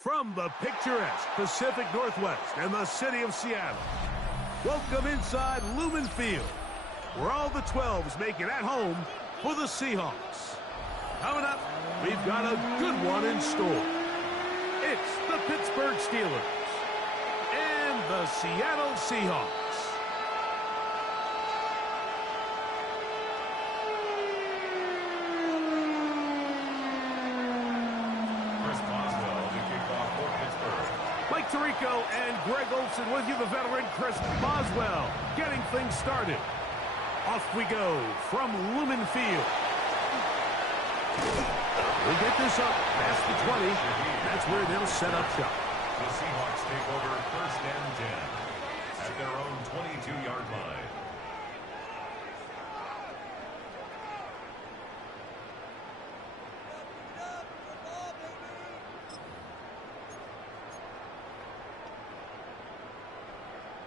From the picturesque Pacific Northwest and the city of Seattle, welcome inside Lumen Field, where all the 12s make it at home for the Seahawks. Coming up, we've got a good one in store. It's the Pittsburgh Steelers and the Seattle Seahawks. Tirico and Greg Olsen with you, the veteran Chris Boswell, getting things started. Off we go from Lumen Field. We'll get this up past the 20. That's where they'll set up shop. The Seahawks take over 1st and 10 at their own 22-yard line.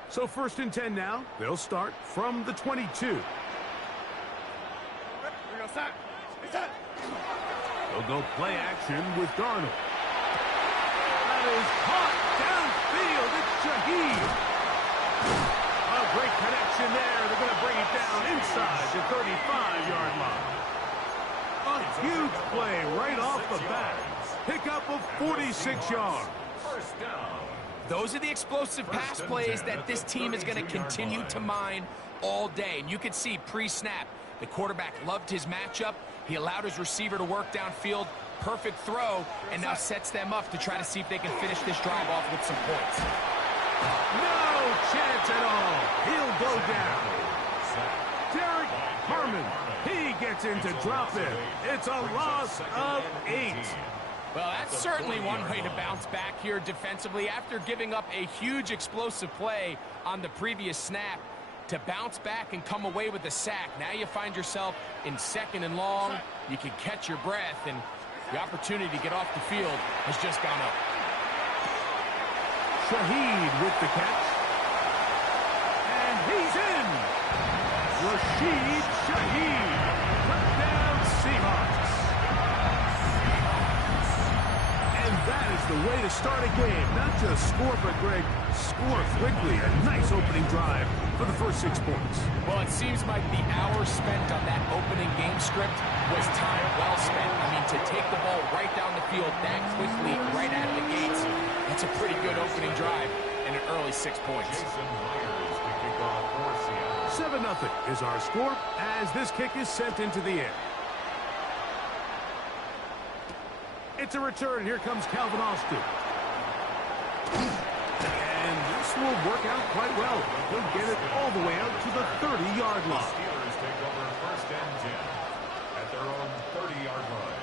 So 1st and 10 now. They'll start from the 22. They'll go play action with Darnold. That is caught downfield. It's Shaheed. A great connection there. They're going to bring it down inside the 35-yard line. A huge play right off the bat. Pickup of 46 yards. First down. Those are the explosive pass plays that this team is going to continue to mine all day. And you can see pre-snap, the quarterback loved his matchup. He allowed his receiver to work downfield. Perfect throw, and now sets them up to try to see if they can finish this drive off with some points. No chance at all. He'll go down. Derek Harmon, he gets in to drop it. It's a loss of 8. Well, that's certainly one way to bounce back here defensively. After giving up a huge explosive play on the previous snap, to bounce back and come away with a sack. Now you find yourself in 2nd and long. You can catch your breath, and the opportunity to get off the field has just gone up. Shaheed with the catch. And he's in. Rashid Shaheed. Touchdown Seahawks. And that is the way to start a game. Not just score, but Greg, score quickly. A nice opening drive for the first 6 points. Well, it seems like the hour spent on that opening game script was time well spent. I mean, to take the ball right down the field that quickly, right out of the gates, that's a pretty good opening drive and an early 6 points. 7-0 is our score as this kick is sent into the air. It's a return. Here comes Calvin Austin. And this will work out quite well. He'll get it all the way out to the 30-yard line. Steelers take over 1st and 10 at their own 30-yard line.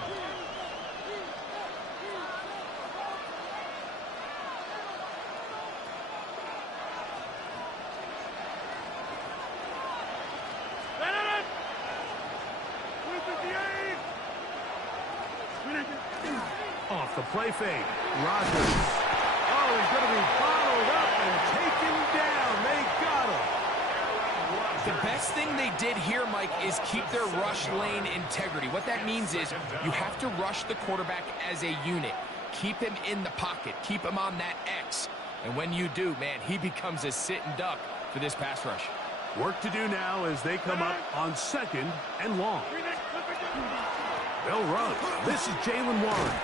Off the play fake. Rodgers. Oh, he's going to be bottled up and taken down. They got him. The best thing they did here, Mike, is keep their rush lane integrity. What that means is you have to rush the quarterback as a unit. Keep him in the pocket. Keep him on that X. And when you do, man, he becomes a sitting duck for this pass rush. Work to do now as they come up on 2nd and long. They'll run. This is Jalen Warren.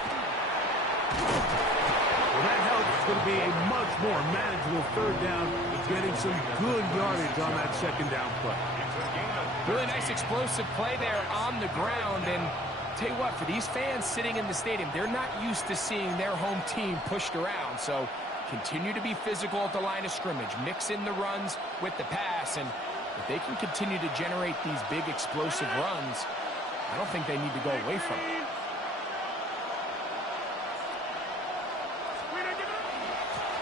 Well, that helps. It's going to be a much more manageable 3rd down. Getting some good yardage on that 2nd down play. Really nice explosive play there on the ground. And tell you what, for these fans sitting in the stadium, they're not used to seeing their home team pushed around. So continue to be physical at the line of scrimmage. Mix in the runs with the pass. And if they can continue to generate these big explosive runs, I don't think they need to go away from it.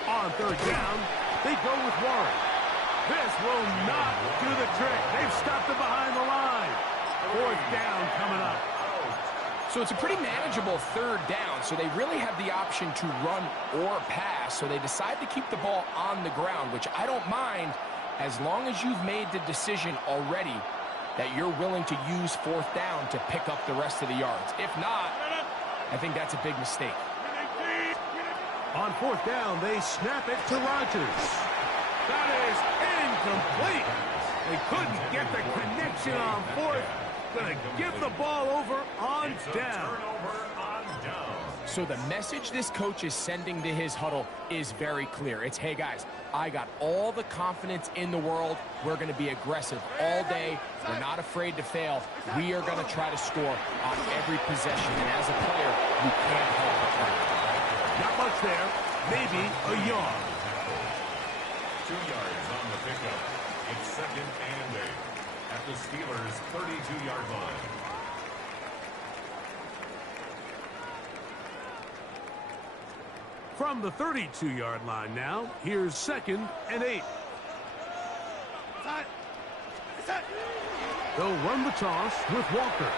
On 3rd down, they go with Warren. This will not do the trick. They've stopped it behind the line. 4th down coming up. So it's a pretty manageable 3rd down, so they really have the option to run or pass, so they decide to keep the ball on the ground, which I don't mind as long as you've made the decision already that you're willing to use 4th down to pick up the rest of the yards. If not, I think that's a big mistake. On fourth down, they snap it to Rodgers. That is incomplete. They couldn't get the connection on fourth. Going to give the ball over on down. So the message this coach is sending to his huddle is very clear. It's, hey, guys, I got all the confidence in the world. We're going to be aggressive all day. We're not afraid to fail. We are going to try to score on every possession. And as a player, you can't help but play. Not much there. Maybe a yard. 2 yards on the pickup. It's 2nd and 8 at the Steelers' 32-yard line. From the 32-yard line now, here's 2nd and 8. They'll run the toss with Walker.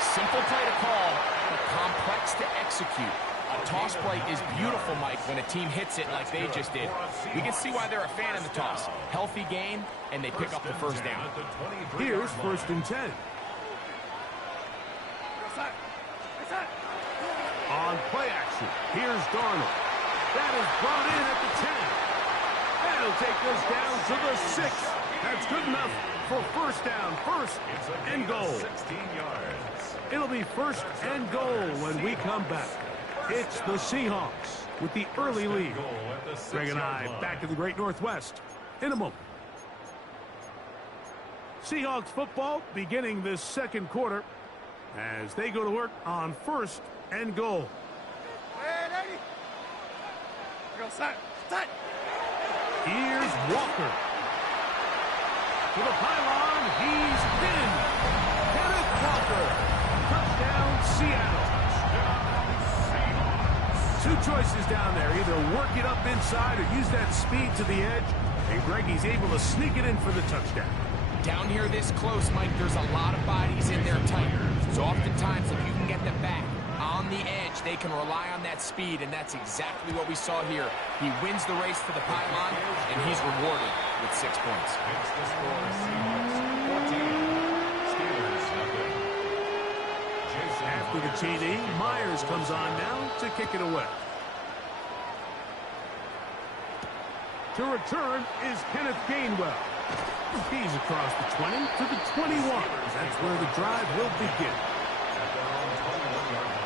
Simple play to call, but complex to execute. A toss play is beautiful, Mike, when a team hits it like they just did. We can see why they're a fan of the toss. Healthy game, and they pick up the first down. Here's 1st and 10. On play action, here's Darnold. That is brought in at the 10. That'll take us down to the 6. That's good enough for first down, 1st and goal. 16 yards. It'll be 1st and goal when we come back. It's the Seahawks with the early lead. Greg and I back in the Great Northwest in a moment. Seahawks football beginning this 2nd quarter as they go to work on 1st and goal. Here's Walker. To the pylon, he's in. Kenneth Walker. Touchdown, Seattle. 2 choices down there. Either work it up inside or use that speed to the edge. And Greg, he's able to sneak it in for the touchdown. Down here this close, Mike, there's a lot of bodies in there tight. So oftentimes, if you can get them back on the edge, they can rely on that speed, and that's exactly what we saw here. He wins the race to the pylon, and he's rewarded with 6 points. It's the score, Seahawks 14, Steelers nothing. After the TD, Myers comes on now to kick it away. To return is Kenneth Gainwell. He's across the 20 to the 21. That's where the drive will begin. At their own 21-yard line.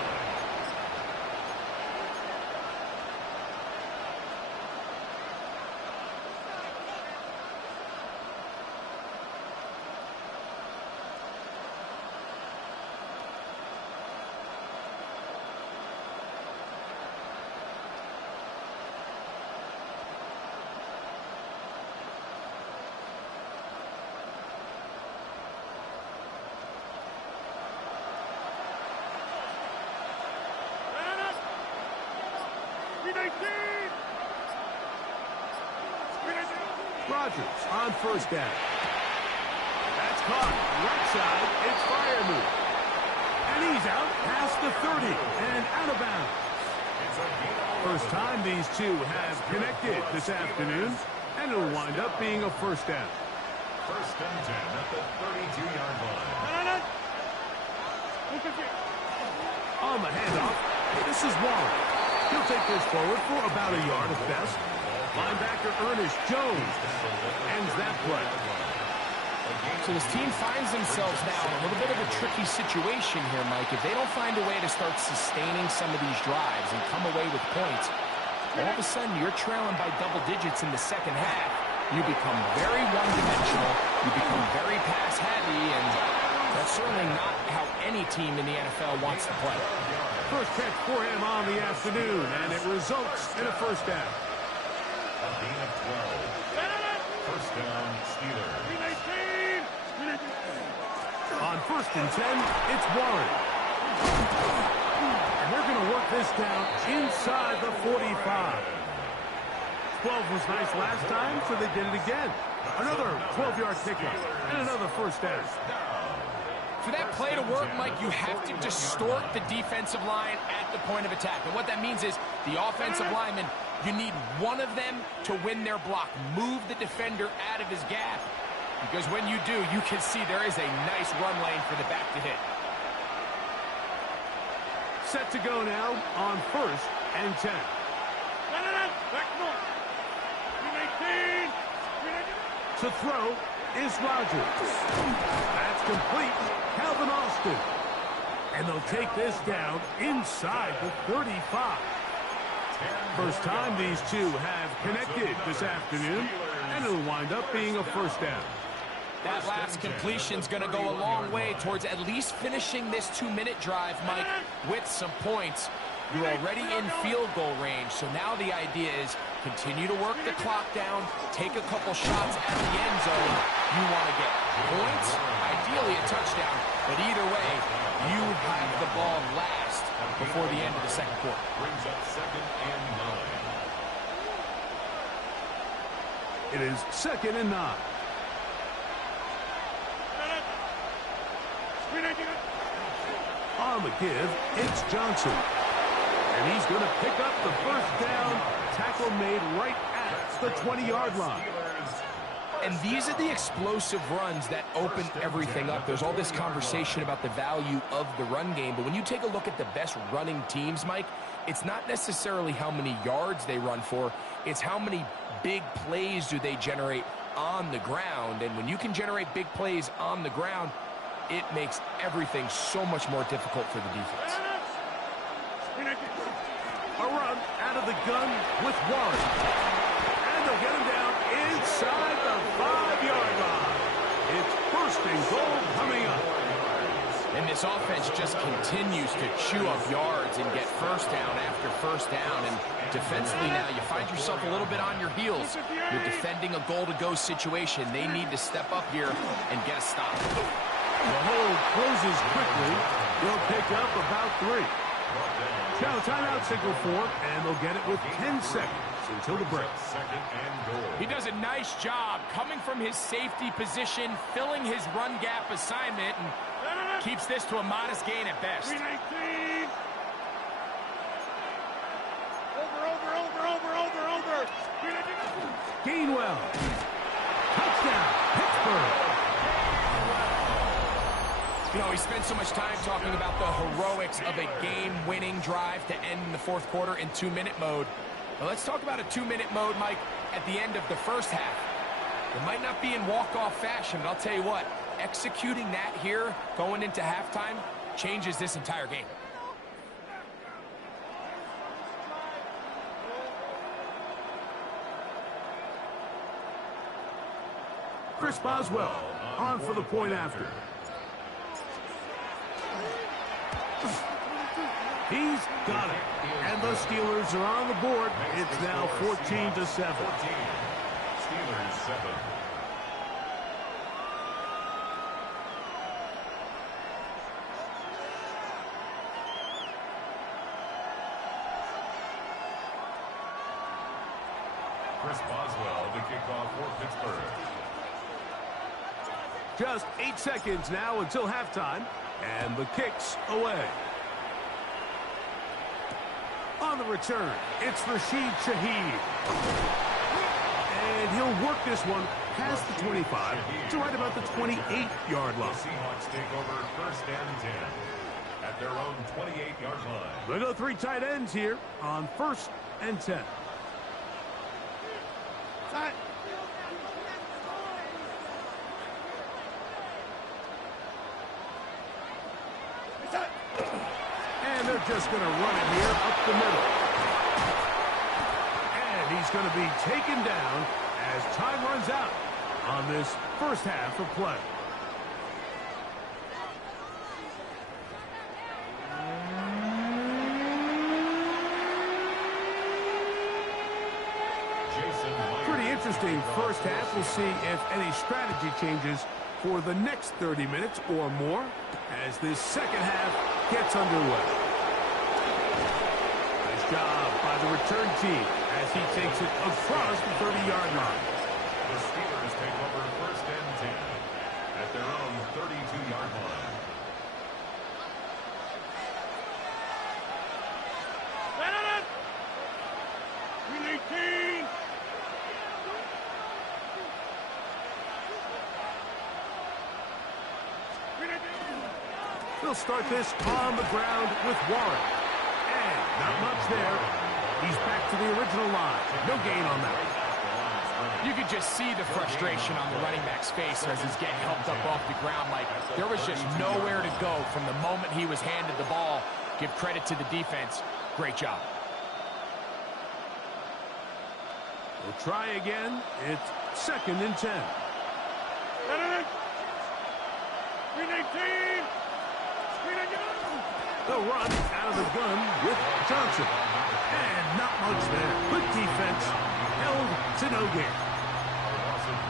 Rodgers on 1st down. That's caught. Right side, it's Firemove. And he's out past the 30 and out of bounds. First time these two have connected this afternoon, and it'll wind up being a 1st down. 1st and 10 at the 32-yard line. On the handoff, this is Warren. He'll take this forward for about a yard at best. Linebacker Ernest Jones ends that play. So this team finds themselves now in a little bit of a tricky situation here, Mike. If they don't find a way to start sustaining some of these drives and come away with points, all of a sudden you're trailing by double digits in the 2nd half. You become very one-dimensional. You become very pass-heavy, and that's certainly not how any team in the NFL wants to play. First catch for him on the afternoon, and it results in a 1st down. A gain of 12. 1st down, Steelers. On 1st and 10, it's Warren. And they're going to work this down inside the 45. 12 was nice last time, so they did it again. Another 12-yard pickup and another 1st down. For that play to work, Mike, you have to distort the defensive line at the point of attack. And what that means is the offensive lineman, you need one of them to win their block. Move the defender out of his gap. Because when you do, you can see there is a nice run lane for the back to hit. set to go now on 1st and 10. To throw is Rodgers. That's complete. Calvin Austin. And they'll take this down inside the 35. First time these two have connected this afternoon, and it'll wind up being a first down. That last completion's going to go a long way towards at least finishing this 2-minute drive, Mike, with some points. You're already in field goal range, so now the idea is continue to work the clock down, take a couple shots at the end zone. You want to get points, ideally a touchdown, but either way, you have the ball last before the end of the second quarter. Brings up 2nd and 9. It is 2nd and 9. On the give, it's Johnson. And he's going to pick up the first down. Tackle made right at the 20-yard line. And these are the explosive runs that open everything up. There's all this conversation about the value of the run game, but when you take a look at the best running teams, Mike, it's not necessarily how many yards they run for, it's how many big plays do they generate on the ground. And when you can generate big plays on the ground, it makes everything so much more difficult for the defense. A run out of the gun with Warren. And they'll get him down inside the 5-yard line. It's 1st and goal coming up. And this offense just continues to chew up yards and get first down after first down. And defensively now, you find yourself a little bit on your heels. You're defending a goal-to-go situation. They need to step up here and get a stop. The hold closes quickly. They'll pick up about 3. Now timeout signal for, and they'll get it with 10 seconds until the break. 2nd and goal. He does a nice job coming from his safety position, filling his run gap assignment, and keeps this to a modest gain at best. Over. Gainwell. Touchdown, Pittsburgh. You know, he spent so much time talking about the heroics of a game-winning drive to end in the 4th quarter in 2-minute mode. Now let's talk about a 2-minute mode, Mike, at the end of the first half. It might not be in walk-off fashion, but I'll tell you what, executing that here going into halftime changes this entire game. Chris Boswell on for the point after. He's got it. And the Steelers are on the board. It's now 14-7. Steelers 7. Chris Boswell, the kickoff for Pittsburgh. Just 8 seconds now until halftime. And the kick's away. On the return, it's Rashid Shaheed. And he'll work this one past the 25 to right about the 28-yard line. The Seahawks take over 1st and 10 at their own 28-yard line. We'll go 3 tight ends here on 1st and 10. And they're just going to run it here up the middle. And he's going to be taken down as time runs out on this first half of play. Pretty interesting first half. We'll see if any strategy changes for the next 30 minutes or more as this second half gets underway. Nice job by the return team as he takes it across the 30-yard line. The Steelers take over 1st and 10 at their own 32-yard line. They'll start this on the ground with Warren. Not much there. He's back to the original line. No gain on that. You could just see the frustration on the running back's face as he's getting helped up off the ground. Like, there was just nowhere to go from the moment he was handed the ball. Give credit to the defense. Great job. We'll try again. It's 2nd and 10. 319. They'll run out of the gun with Johnson. And not much there. Good defense. Held to no gain.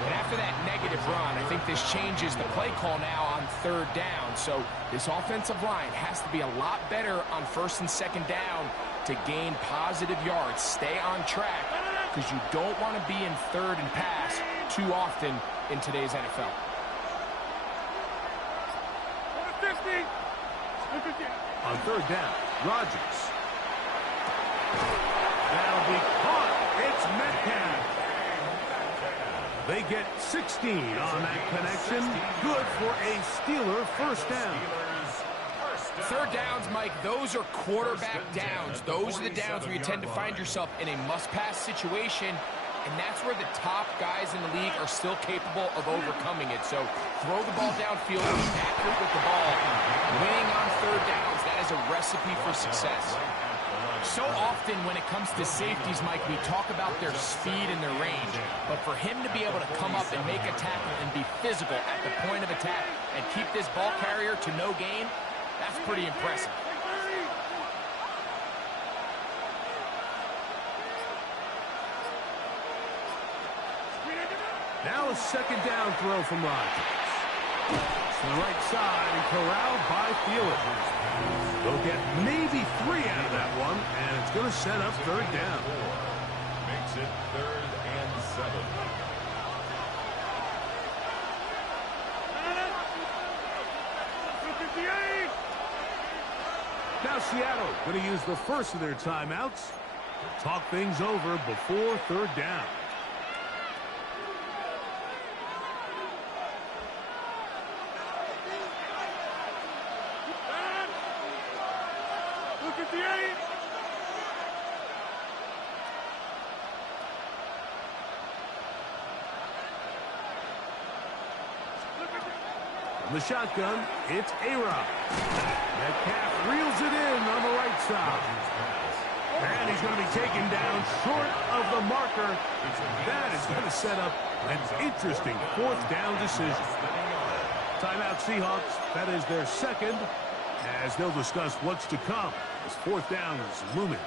And after that negative run, I think this changes the play call now on 3rd down. So this offensive line has to be a lot better on 1st and 2nd down to gain positive yards. Stay on track because you don't want to be in 3rd and pass too often in today's NFL. 50. On 3rd down, Rodgers. That'll be caught. It's Metcalf. They get 16 on that connection. Good for a Steeler 1st down. 3rd downs, Mike, those are quarterback downs. Those are the downs where you tend to find yourself in a must-pass situation, and that's where the top guys in the league are still capable of overcoming it. So throw the ball downfield, be accurate with the ball. Winning on 3rd downs, that is a recipe for success. So often when it comes to safeties, Mike, we talk about their speed and their range. But for him to be able to come up and make a tackle and be physical at the point of attack and keep this ball carrier to no gain, that's pretty impressive. Now a 2nd down throw from Rodgers. To the right side and corralled by Felix. They'll get maybe 3 out of that one, and it's going to set up 3rd down. Makes it 3rd and 7. Now Seattle going to use the first of their timeouts to talk things over before 3rd down. From the shotgun, it's A-Rod. Metcalf reels it in on the right side. And he's going to be taken down short of the marker. That is going to set up an interesting 4th down decision. Timeout Seahawks. That is their 2nd, as they'll discuss what's to come as 4th down is looming.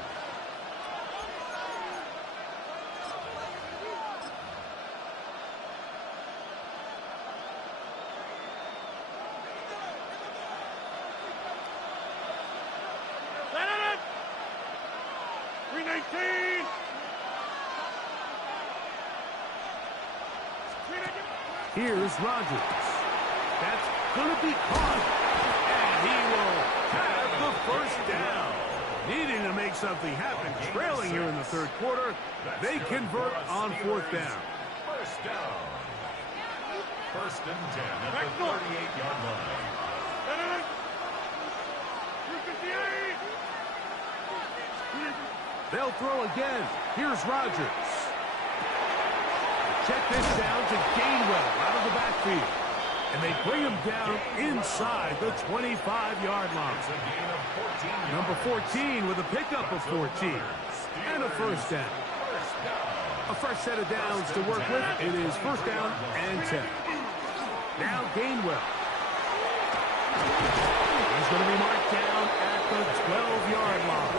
Here's Rodgers. That's going to be caught. And he will have the 1st down. Needing to make something happen. Trailing here in the 3rd quarter. They convert on 4th down. 1st down. 1st and 10 at the 38-yard line. They'll throw again. Here's Rodgers. Check this down to Gainwell out of the backfield. And they bring him down inside the 25-yard line. Number 14 with a pickup of 14. And a 1st down. A fresh set of downs to work with. It is 1st down and 10. Now Gainwell. He's going to be marked down at the 12-yard line.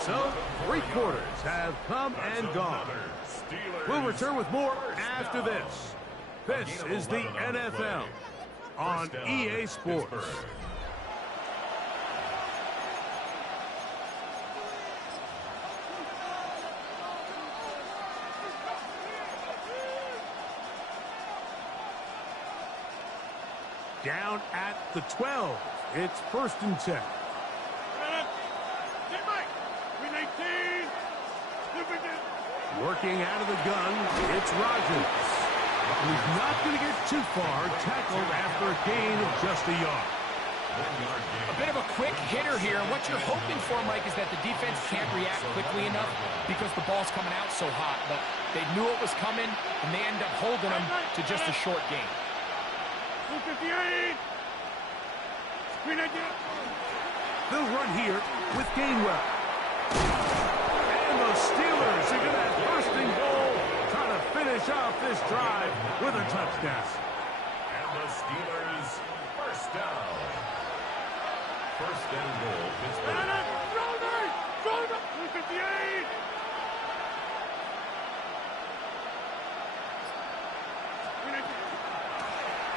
So, 3 quarters have come and gone. We'll return with more after this. This is the NFL on EA Sports. Down at the 12. It's 1st and 10. Working out of the gun, it's Rodgers. He's not going to get too far, tackled after a gain of just a yard. A bit of a quick hitter here. What you're hoping for, Mike, is that the defense can't react quickly enough because the ball's coming out so hot. But they knew it was coming, and they end up holding them to just a short game. 258. They'll run here with Gainwell. And the Steelers are going to have first and goal, trying to finish off this drive with a touchdown. And the Steelers first down. First and goal, Pittsburgh. 258.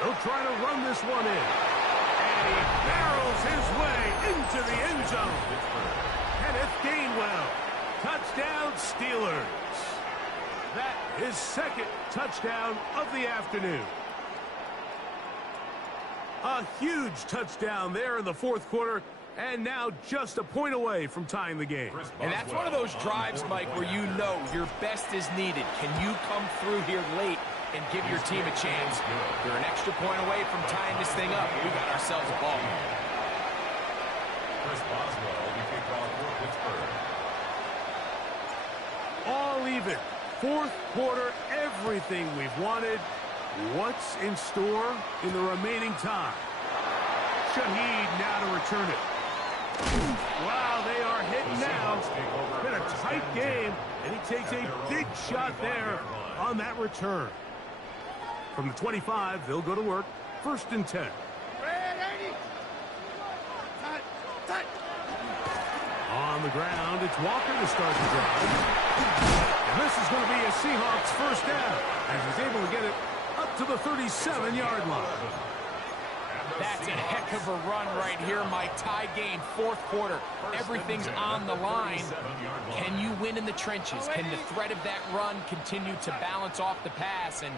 They'll try to run this one in. And he barrels his way into the end zone. Kenneth Gainwell. Touchdown, Steelers. That is second touchdown of the afternoon. A huge touchdown there in the fourth quarter, and now just a point away from tying the game. And that's one of those drives, Mike, where you know your best is needed. Can you come through here late and give your team a chance? They're an extra point away from tying this thing up. We got ourselves a ball game. Chris Boswell will kick off for Pittsburgh. All even. Fourth quarter, everything we've wanted. What's in store in the remaining time? Shaheed now to return it. Wow, they are hitting now. It's been a tight game, and he takes a big shot there on that return. From the 25, they'll go to work. First and 10. On the ground, it's Walker to start the drive. And this is going to be a Seahawks first down, as he's able to get it up to the 37-yard line. That's a heck of a run right here, Mike. Tie game, fourth quarter. Everything's on the line. Can you win in the trenches? Can the threat of that run continue to balance off the pass? And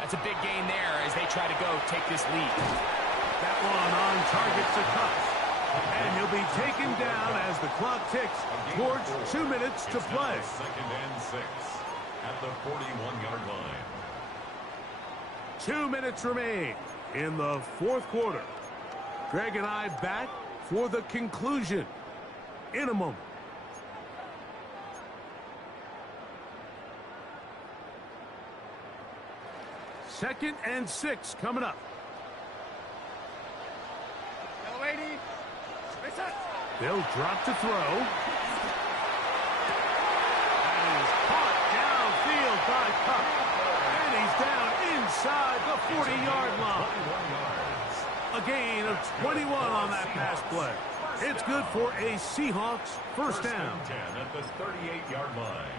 that's a big gain there as they try to go take this lead. That one on target to Cuff. And he'll be taken down as the clock ticks towards 2 minutes to play. Second and 6 at the 41-yard line. 2 minutes remain in the fourth quarter. Greg and I back for the conclusion in a moment. Second and 6 coming up. They'll drop to throw. That is caught downfield by Cup. And he's down inside the 40-yard line. A gain of 21 on that pass play. It's good for a Seahawks first down. 10 at the 38-yard line.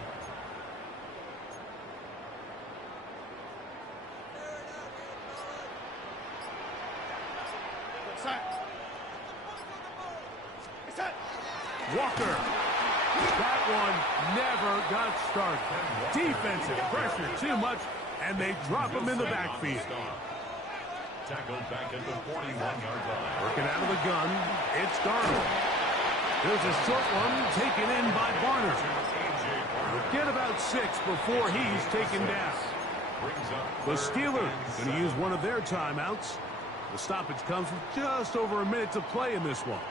Walker. That one never got started. Defensive pressure too much, and they drop him in the backfield. Tackled back at the 41-yard line. Working out of the gun, it's Darnold. There's a short one taken in by Barner. He'll get about 6 before he's taken down. The Steelers going to use one of their timeouts. The stoppage comes with just over a minute to play in this one.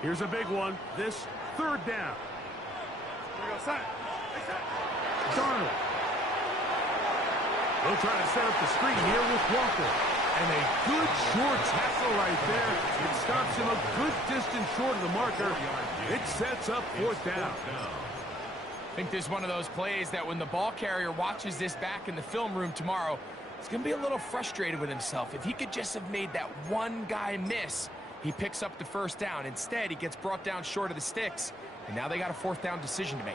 Here's a big one. This third down. Darnold. They'll try to set up the screen here with Walker. And a good short tackle right there. It stops him a good distance short of the marker. It sets up fourth down. I think this is one of those plays that when the ball carrier watches this back in the film room tomorrow, he's going to be a little frustrated with himself. If he could just have made that one guy miss, he picks up the first down. Instead, he gets brought down short of the sticks, and now they got a fourth down decision to make.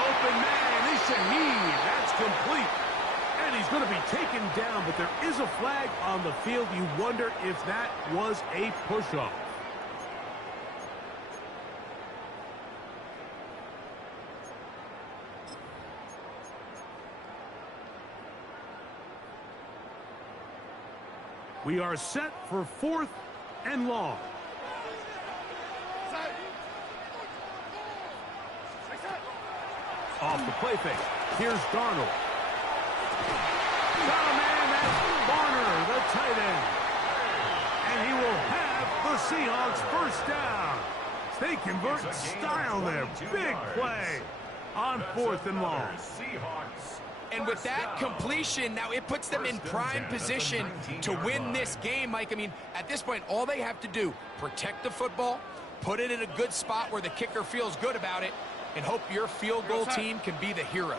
Open man is Shaheed. That's complete. And he's going to be taken down, but there is a flag on the field. You wonder if that was a push-off. We are set for fourth and long. Off the play fake. Here's Darnold. Got a man, that's Barner, the tight end. And he will have the Seahawks first down. They convert style there. Big play on 4th and long. And with that completion, now it puts them in prime position to win this game, Mike. I mean, at this point, all they have to do, protect the football, put it in a good spot where the kicker feels good about it, and hope your field goal team can be the hero.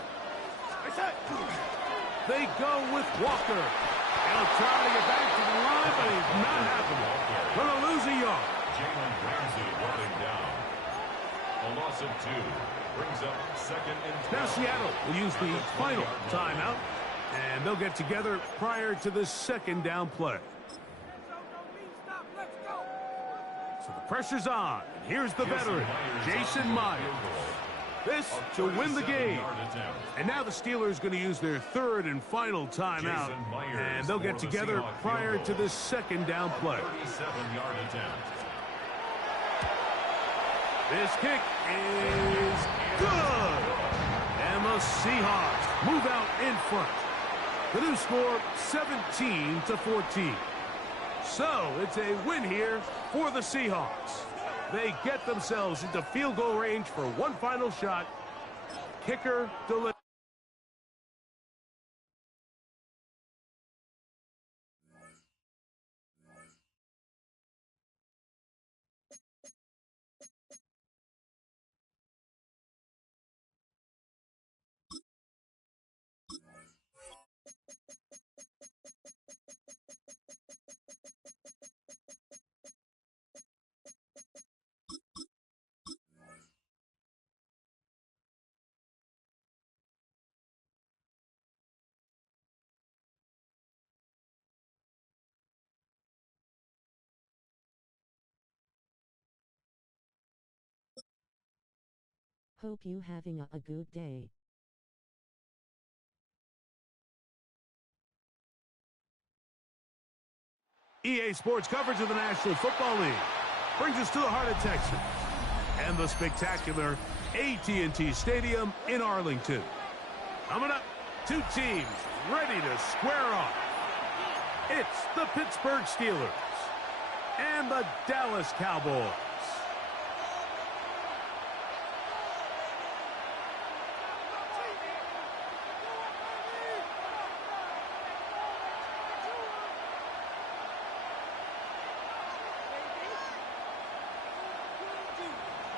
They go with Walker. He'll try to get back to the line, but he's not happening. Gonna lose a yard. Jalen Ramsey brought him down. A loss of 2 brings up 2nd and 12. Now Seattle will use the final timeout, and they'll get together prior to the 2nd down play. So the pressure's on. And here's the veteran, Jason Myers. This to win the game. And now the Steelers going to use their 3rd and final timeout, and they'll get together prior to the 2nd down play. 37-yard attempt. This kick is good. And the Seahawks move out in front. The new score, 17-14. So it's a win here for the Seahawks. They get themselves into field goal range for one final shot. Kicker delivers. Hope you having a good day. EA Sports coverage of the National Football League brings us to the heart of Texas and the spectacular AT&T Stadium in Arlington. Coming up, 2 teams ready to square off. It's the Pittsburgh Steelers and the Dallas Cowboys.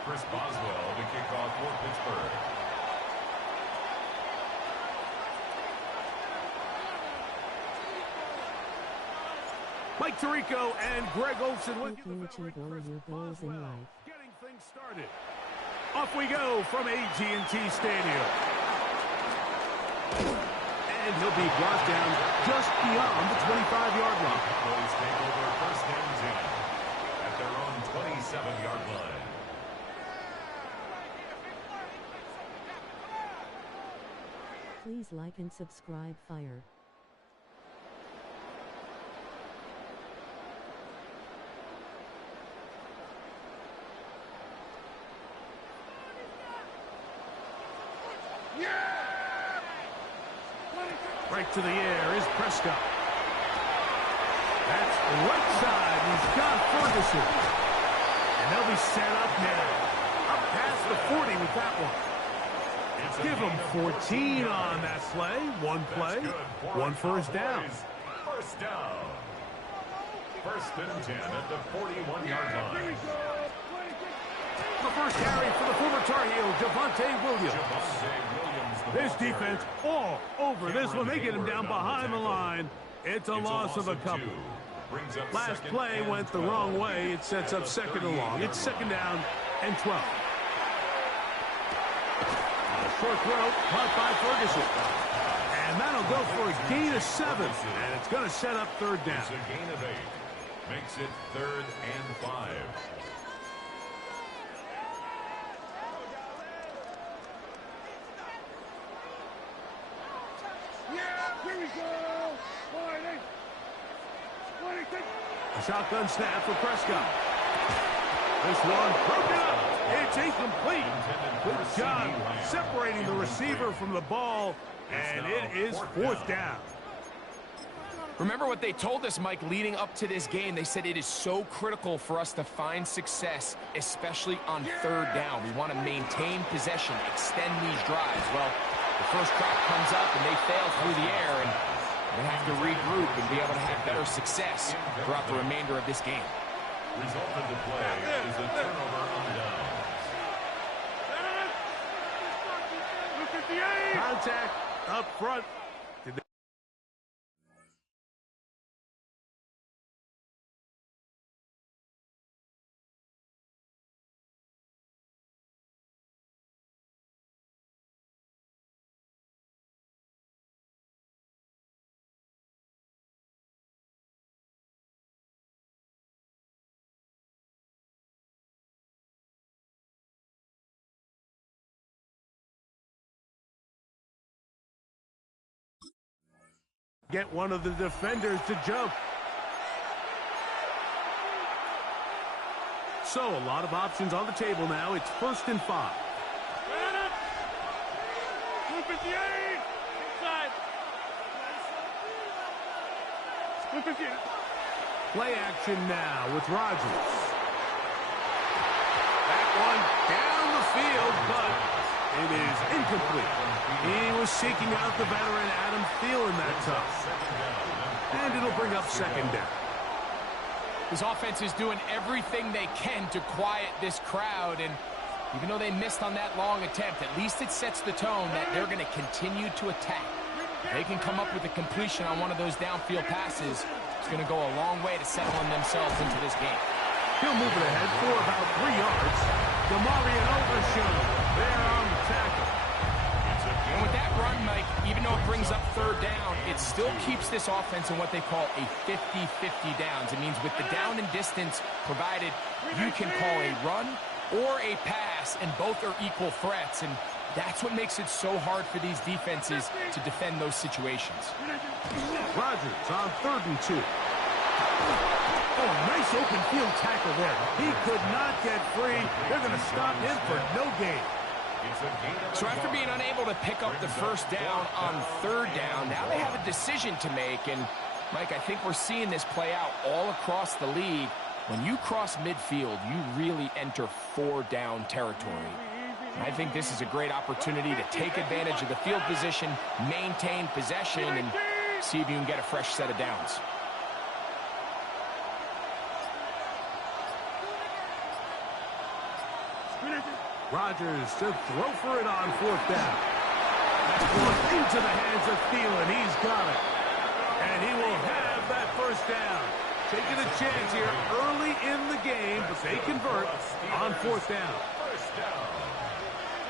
Chris Boswell to kick off for Pittsburgh. Mike Tirico and Greg Olsen with you. Getting things started. Off we go from AT&T Stadium. And he'll be brought down just beyond the 25-yard line. Boys take over 1st and 10 at their own 27-yard line. Please like and subscribe. Fire. Right to the air is Prescott. That's right side. He's got Ferguson. And they'll be set up now. Up past the 40 with that one. Give him 14 on that play. One play, one first down. First down. 1st and 10 at the 41-yard line. The first carry for the former Tar Heel, Javonte Williams. This defense all over this one. They get him down behind the line. It's a loss of a couple. Last play went the wrong way. It sets up 2nd and long. It's 2nd down and 12. Short throw, caught by Ferguson. And that'll go for a gain of 7. And it's going to set up 3rd down. It's a gain of 8. Makes it 3rd and 5. Here we go. A shotgun snap for Prescott. This one broken up. It's incomplete. Good job separating the receiver from the ball, and it is fourth down. Remember what they told us, Mike, leading up to this game. They said it is so critical for us to find success, especially on third down. We want to maintain possession, extend these drives. Well, the first crack comes up, and they fail through the air, and they have to regroup and be able to have better success throughout the remainder of this game. Result of the play is a turnover on down. Contact up front. Get one of the defenders to jump. So a lot of options on the table now. It's 1st and 5. Play action now with Rodgers. That one down the field, but it is incomplete. He was seeking out the veteran Adam Thielen that time. And it'll bring up 2nd down. This offense is doing everything they can to quiet this crowd, and even though they missed on that long attempt, at least it sets the tone that they're going to continue to attack. They can come up with a completion on one of those downfield passes. It's going to go a long way to settling themselves into this game. He'll move it ahead for about 3 yards. Demarion Overshown there on the tackle. And with that run, Mike, even though it brings up 3rd down, it still keeps this offense in what they call a 50-50 downs. It means with the down and distance provided, you can call a run or a pass, and both are equal threats. And that's what makes it so hard for these defenses to defend those situations. Rodgers on 3rd and 2. Oh, nice open field tackle there. He could not get free. They're going to stop him for no gain. So after being unable to pick up the 1st down on 3rd down, now they have a decision to make. And, Mike, I think we're seeing this play out all across the league. When you cross midfield, you really enter 4-down territory. And I think this is a great opportunity to take advantage of the field position, maintain possession, and see if you can get a fresh set of downs. Rodgers to throw for it on 4th down. One into the hands of Thielen. He's got it. And he will have that 1st down. Taking a chance here early in the game, but they convert on 4th down.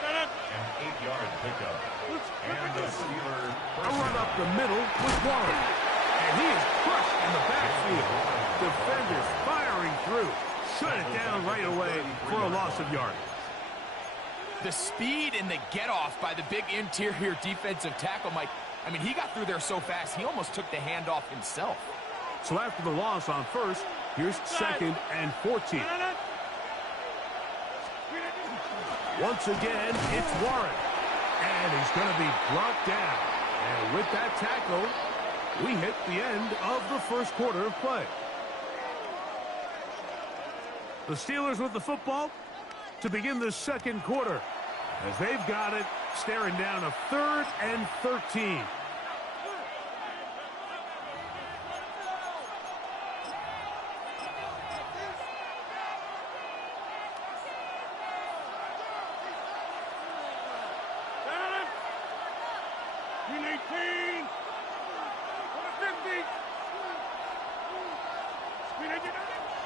An 8-yard pickup. And the Steelers. A run up the middle with Warren. And he is crushed in the backfield. Defenders firing through. Shut it down right away for a loss of yardage. The speed and the get-off by the big interior defensive tackle, Mike. I mean, he got through there so fast, he almost took the handoff himself. So after the loss on 1st, here's 2nd and 14. Once again, it's Warren. And he's going to be brought down. And with that tackle, we hit the end of the 1st quarter of play. The Steelers with the football to begin the 2nd quarter, as they've got it, staring down a 3rd and 13.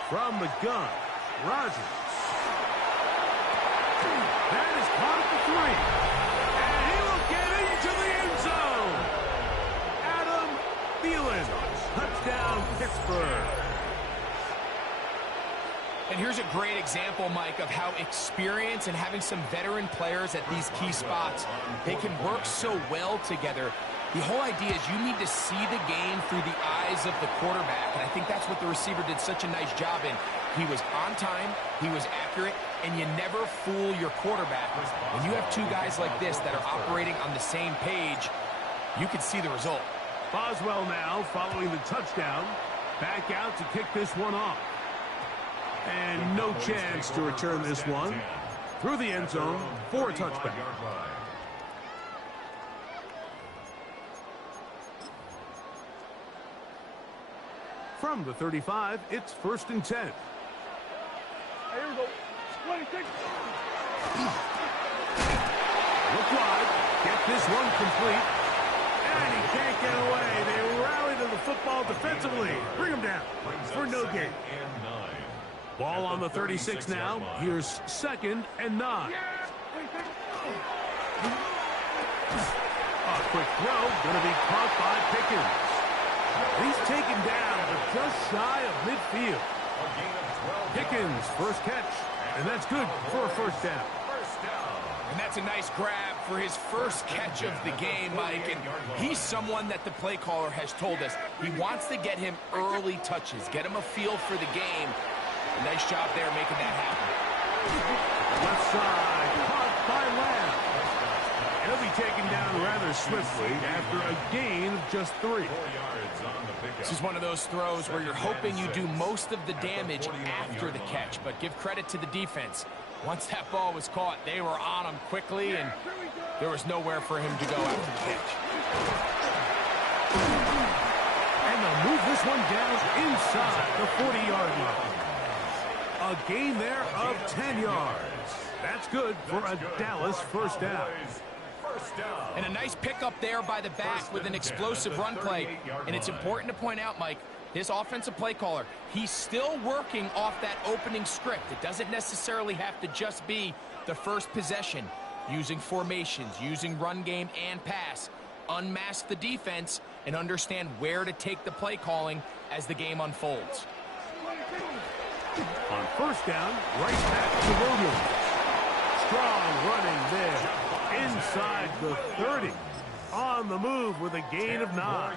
From the gun, Rodgers. That is caught at the 3. And he will get into the end zone. Adam Thielen, touchdown Pittsburgh. And here's a great example, Mike, of how experience and having some veteran players at these key spots, they can work so well together. The whole idea is you need to see the game through the eyes of the quarterback, and I think that's what the receiver did such a nice job in. He was on time, he was accurate, and you never fool your quarterback. When you have two guys like this that are operating on the same page, you can see the result. Boswell now following the touchdown. Back out to kick this one off. And no chance to return this one through the end zone for a touchback. From the 35, it's 1st and 10. Here we go. 26. Look wide. Get this one complete. And he can't get away. They rally to the football defensively. Bring him down for no gain. Ball on the 36 now. Here's 2nd and 9. A quick throw. Going to be caught by Pickens. He's taken down, but just shy of midfield. Pickens, first catch. And that's good for a 1st down. And that's a nice grab for his first catch of the game, Mike. And he's someone that the play caller has told us he wants to get him early touches, get him a feel for the game. A nice job there making that happen. Left side, caught by Lamb. He'll be taken down rather swiftly after a gain of just 3. This is one of those throws where you're hoping you do most of the damage after the catch, but give credit to the defense. Once that ball was caught, they were on him quickly, and there was nowhere for him to go after the catch. And they'll move this one down inside the 40-yard line. A gain there of 10 yards. That's good for a Dallas 1st down. And a nice pickup there by the back with an explosive run play. And it's important to point out, Mike, his offensive play caller, he's still working off that opening script. It doesn't necessarily have to just be the first possession. Using formations, using run game and pass. Unmask the defense and understand where to take the play calling as the game unfolds. On 1st down, right back to Williams. Strong running there. Inside the 30. On the move with a gain of 9.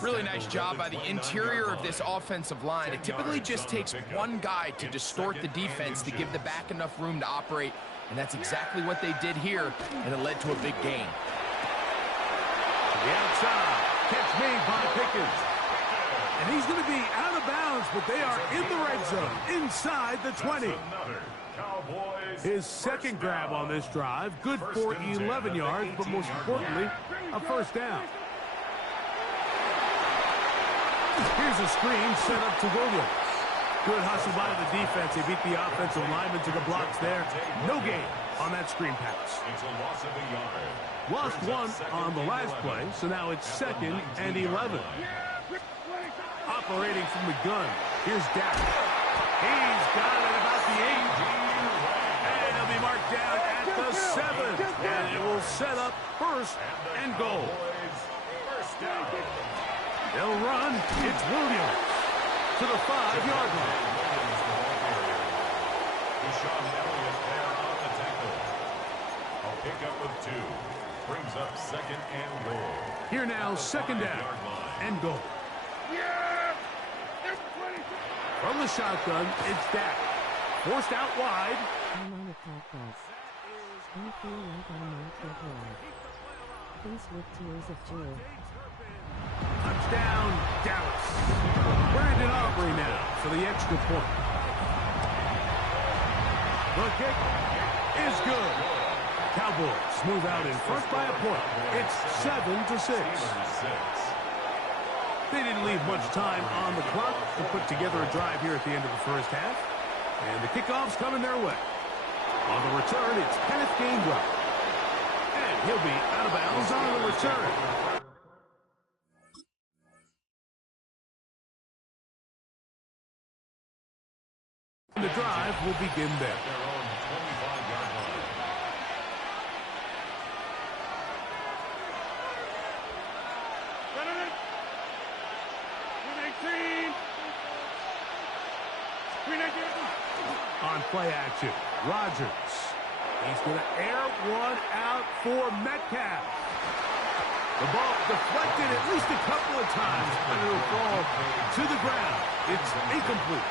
Really nice job by the interior of this offensive line. It typically just takes one guy to distort the defense to give the back enough room to operate, and that's exactly what they did here, and it led to a big gain. To the outside, catch made by Pickens. And he's going to be out of bounds, but they are in the red zone, inside the 20. His 2nd grab on this drive, good for 11 yards, but most importantly, a 1st down. Here's a screen set up to Williams. Good hustle by the defense. They beat the offensive lineman to the blocks there. No gain on that screen pass. It's a loss of a yard. Lost 1 on the last play, so now it's 2nd and 11. Operating from the gun. Here's Dak. He's got it about the 8. And he'll be marked down at the 7. And it will set up 1st and goal. They'll run. It's Williams to the 5-yard line. Deshaun Elliott there on the tackle. A pickup of 2. Brings up 2nd and goal. Here now, 2nd down and goal. From the shotgun, it's Dak. Forced out wide. I'm on a podcast. I feel like I'm on top live. Face with tears of joy. Touchdown, Dallas. Brandon Aubrey now for the extra point. The kick is good. Cowboys move out in front by a point. It's 7-6. They didn't leave much time on the clock to put together a drive here at the end of the 1st half. And the kickoff's coming their way. On the return, it's Kenneth Gainwell. And he'll be out of bounds on the return. The drive will begin there. On play action, Rodgers. He's going to air one out for Metcalf. The ball deflected at least a couple of times, but it'll fall to the ground. It's incomplete.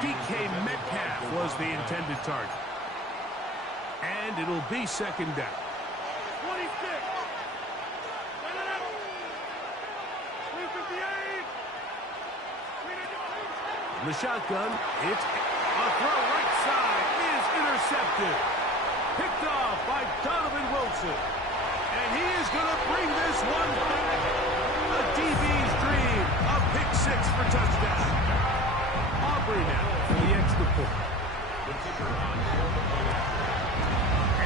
DK Metcalf was the intended target. And it'll be second down. 26. In the shotgun, it's a throw right side is intercepted. Picked off by Donovan Wilson. And he is going to bring this one back. A DB's dream. A pick six for touchdown. Aubrey now for the extra point.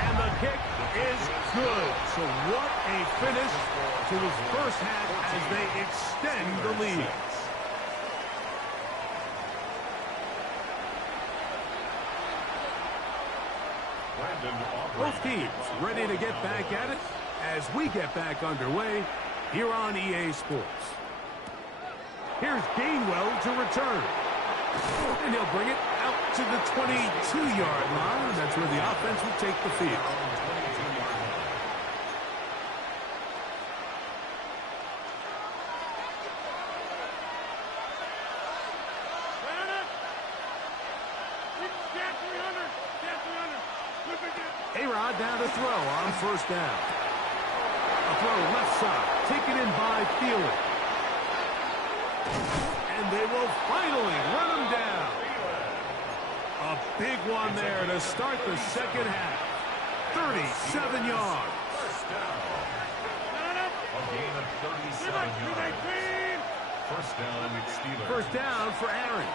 And the kick is good. So what a finish to his first half as they extend the lead. Both teams ready to get back at it as we get back underway here on EA Sports. Here's Gainwell to return. And he'll bring it out to the 22-yard line. That's where the offense will take the field. A-Rod down to throw on first down. A throw left side, taken in by Thielen. And they will finally run him down. A big one there to start the second half. 37 yards. A gain of 37 yards. First down, Steelers. First down for Aaron.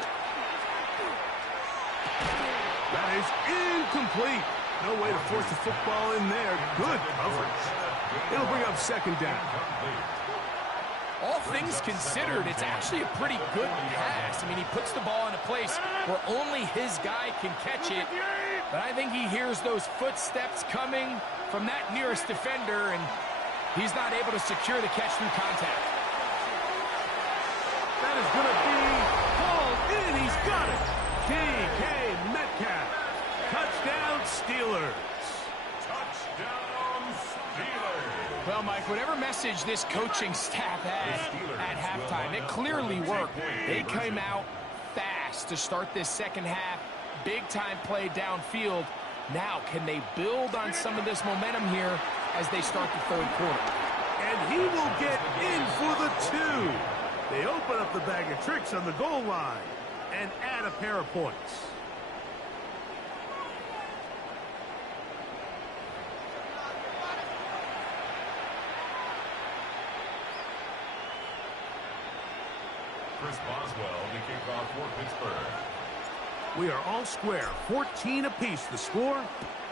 That is incomplete. No way to force the football in there. Good coverage. It'll bring up second down. All things considered, it's actually a pretty good pass. I mean, he puts the ball in a place where only his guy can catch it. But I think he hears those footsteps coming from that nearest defender, and he's not able to secure the catch through contact. That is going to be hauled in. He's got it. DK Metcalf. Touchdown, Steelers. Touchdown, Steelers. Well, Mike, whatever message this coaching staff had at halftime, it clearly worked. They came out fast to start this second half. Big-time play downfield. Now, can they build on some of this momentum here as they start the third quarter? And he will get in for the two. They open up the bag of tricks on the goal line and add a pair of points. Chris Boswell to kick off for Pittsburgh. We are all square, 14 apiece the score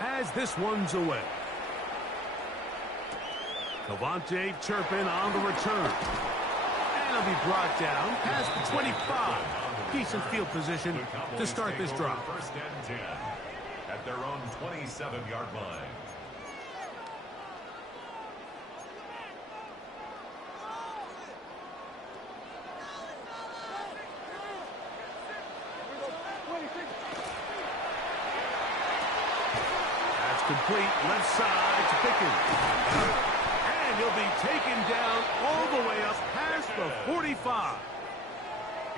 as this one's away. Cavante Turpin on the return. And he'll be brought down past the 25. Decent field position to start this drive. First and 10 at their own 27-yard line. Complete left side to Pickens. And he'll be taken down all the way up past the 45.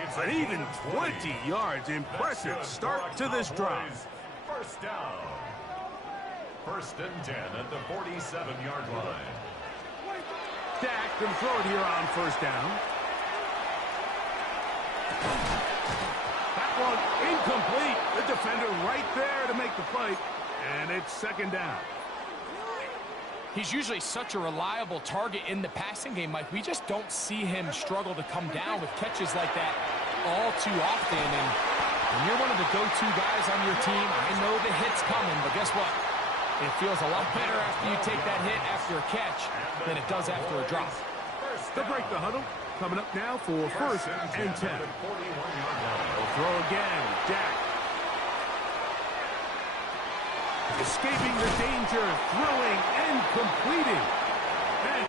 It's An even 20 yards. Impressive start to this drive. First down. First and 10 at the 47-yard line. Dak can throw it here on first down. That one incomplete. The defender right there to make the play. And it's second down. He's usually such a reliable target in the passing game, Mike. We just don't see him struggle to come down with catches like that all too often. And when you're one of the go-to guys on your team, I know the hit's coming, but guess what? It feels a lot better after you take that hit after a catch than it does after a drop. They'll break the huddle. Coming up now for first and 10. They'll throw again. Dak. Escaping the danger, throwing and completing. And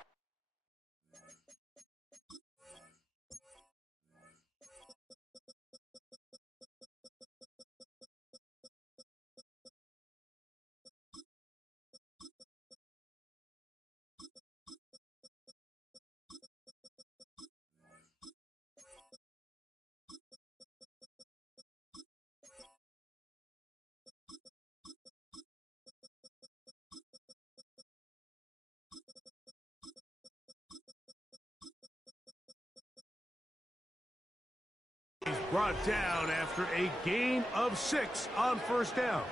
brought down after a gain of 6 on first down.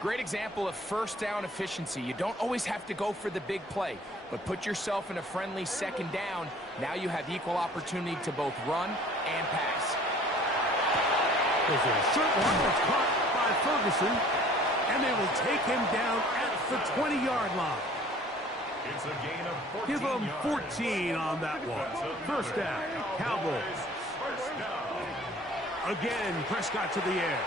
Great example of first down efficiency. You don't always have to go for the big play, but put yourself in a friendly second down. Now you have equal opportunity to both run and pass. There's a short one that's caught by Ferguson, and they will take him down at the 20-yard line. It's a gain of 14 Give them yards. 14 on that one. First down, Cowboys. First down. Again, Prescott to the air.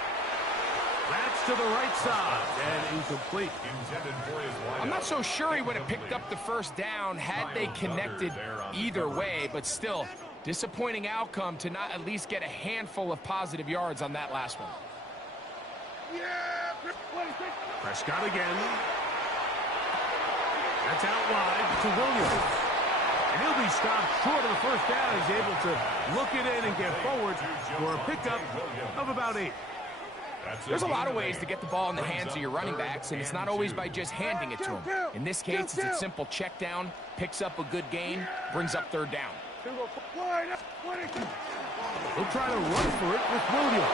That's to the right side and incomplete. Intended for his wideout. I'm not so sure he would have picked up the first down had they connected either way, but still, disappointing outcome to not at least get a handful of positive yards on that last one. Prescott again. That's out wide to Williams. And he'll be stopped short of the first down. He's able to look it in and get forward for a pickup of about 8. There's a lot of ways to get the ball in the hands of your running backs, and it's not always by just handing it to them. In this case, it's a simple check down, picks up a good gain, brings up third down. He'll try to run for it with Williams.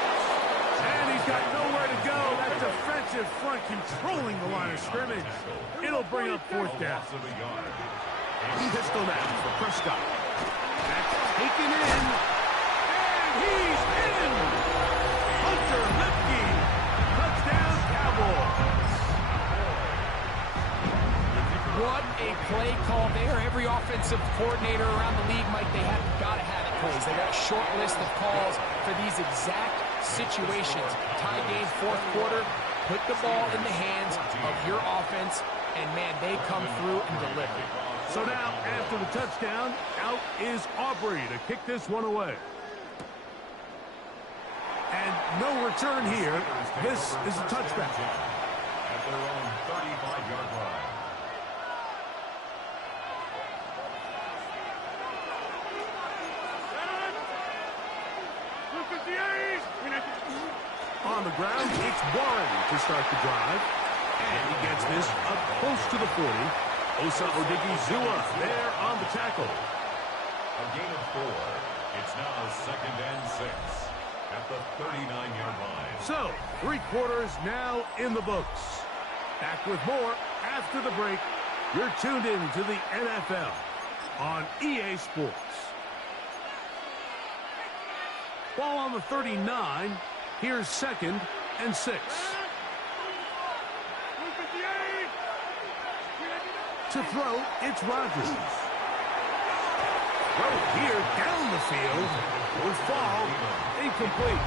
And he's got nowhere to go. That defensive front controlling the line of scrimmage. It'll bring up fourth down. Pistol now for Prescott. That's taken in. And he's in. Hunter Lipke. Touchdown, Cowboys. What a play call there. Every offensive coordinator around the league, Mike, they have got to have it plays. They got a short list of calls for these exact situations. Tie game, fourth quarter. Put the ball in the hands of your offense, and, man, they come through and deliver. So now, after the touchdown, out is Aubrey to kick this one away. And no return here. This is a touchback. At their own 35-yard line. On the ground, it's Warren to start the drive. And he gets this up close to the 40. Osa Odigizua there on the tackle. A gain of 4. It's now 2nd and 6 at the 39-yard line. So, 3 quarters now in the books. Back with more after the break. You're tuned in to the NFL on EA Sports. Ball on the 39. Here's 2nd and 6. To throw, it's Rodgers. Throw here down the field. Will fall incomplete.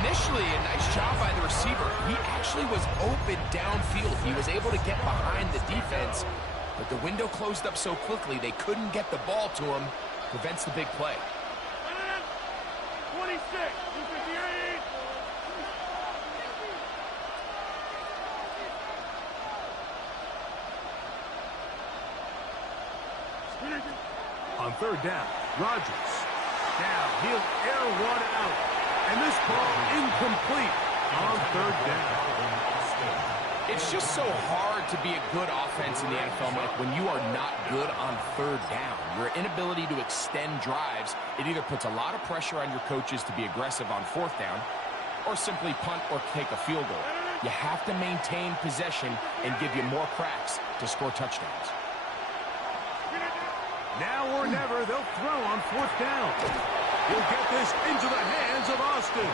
Initially, a nice job by the receiver. He actually was open downfield. He was able to get behind the defense, but the window closed up so quickly they couldn't get the ball to him. Prevents the big play. 26, 258. On third down, Rodgers. Now he'll air one out. And this ball incomplete on third down. It's just so hard to be a good offense in the NFL, Mike, when you are not good on third down. Your inability to extend drives, it either puts a lot of pressure on your coaches to be aggressive on fourth down or simply punt or take a field goal. You have to maintain possession and give you more cracks to score touchdowns. Now or never, they'll throw on fourth down. He'll get this into the hands of Austin.